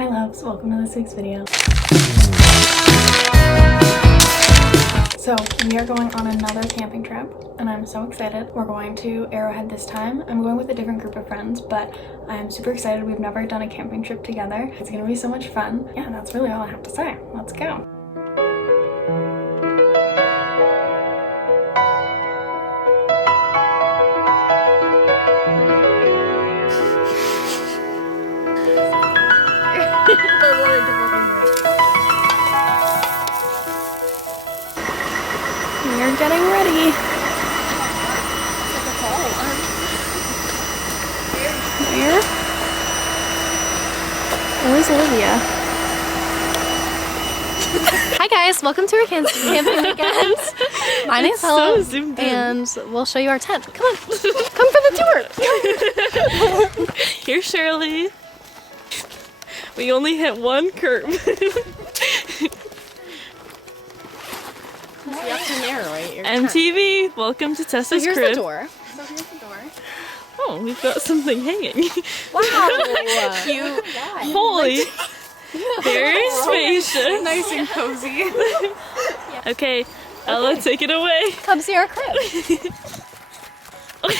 Hi loves, welcome to this week's video. So we are going on another camping trip and I'm so excited. We're going to Arrowhead this time. I'm going with a different group of friends, but I'm super excited. We've never done a camping trip together. It's gonna be so much fun. Yeah, that's really all I have to say. Let's go. We're getting ready. Where? Where's Olivia? Hi guys, welcome to our camping weekend. My name's Helen, and we'll show you our tent. Come on, come for the tour. Here's Shirley. We only hit one curb. You have to narrate your MTV, welcome to Tessa's So here's crib. the door. Oh, we've got something hanging. Wow, Cute. Holy. Very spacious. nice and cozy. Okay, Ella, take it away. Come see our crib. We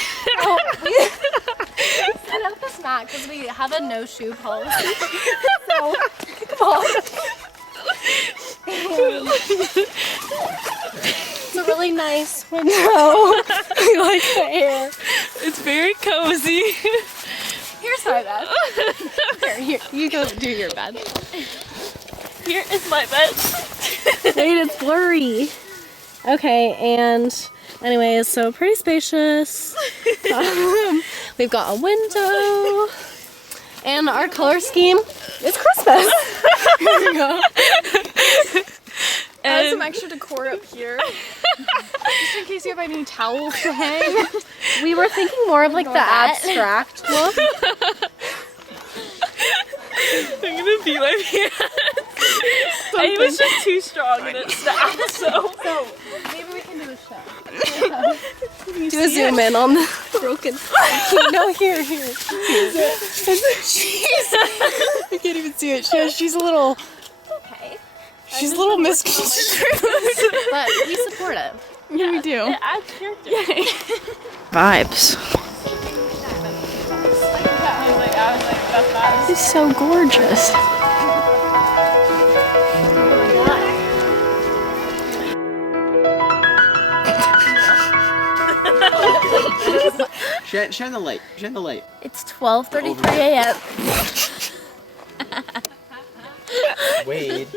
set up this mat because we have a no shoe policy. So, come on. It's a really nice window. I like the air. It's very cozy. Here's my bed. Here, you go do your bed. Here is my bed. Wait, it's blurry. Okay, and anyways, so pretty spacious. We've got a window. And our color scheme is Christmas. Here we go. And some extra decor up here. Just in case you have any towels to hang. We were thinking more of like the abstract look. I'm gonna beat my pants. It was just too strong and it snapped, so Maybe we can do a show. Do a zoom in on the broken. No, here. Jeez. I can't even see it. She's a little. Okay. She's a little misconstrued. But we support it. yeah, we do. It adds character. Vibes. It's so gorgeous. Shine the light. Shine the light. It's 12:33 a.m. Wade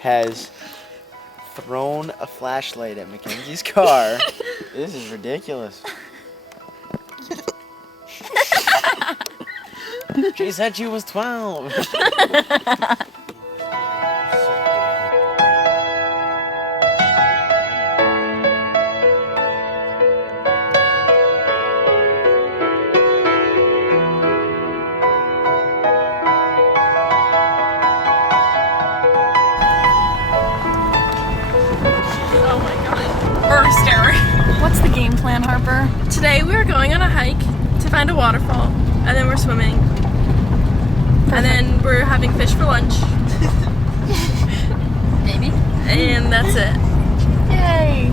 has thrown a flashlight at Mackenzie's car. This is ridiculous. She said she was 12. What's the game plan, Harper? Today we are going on a hike to find a waterfall, and then we're swimming. And then we're having fish for lunch. Maybe. And that's it. Yay!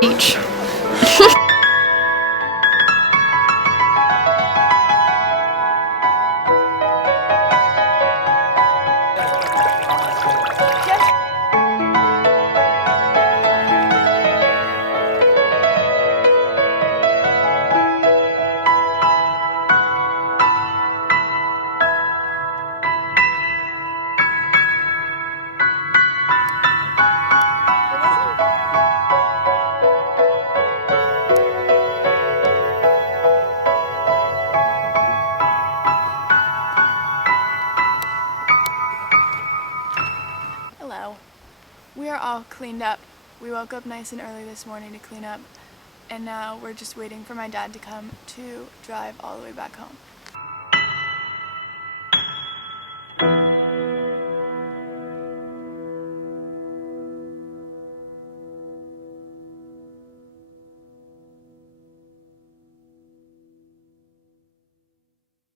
Beach. We are all cleaned up. We woke up nice and early this morning to clean up, and now we're just waiting for my dad to come to drive all the way back home.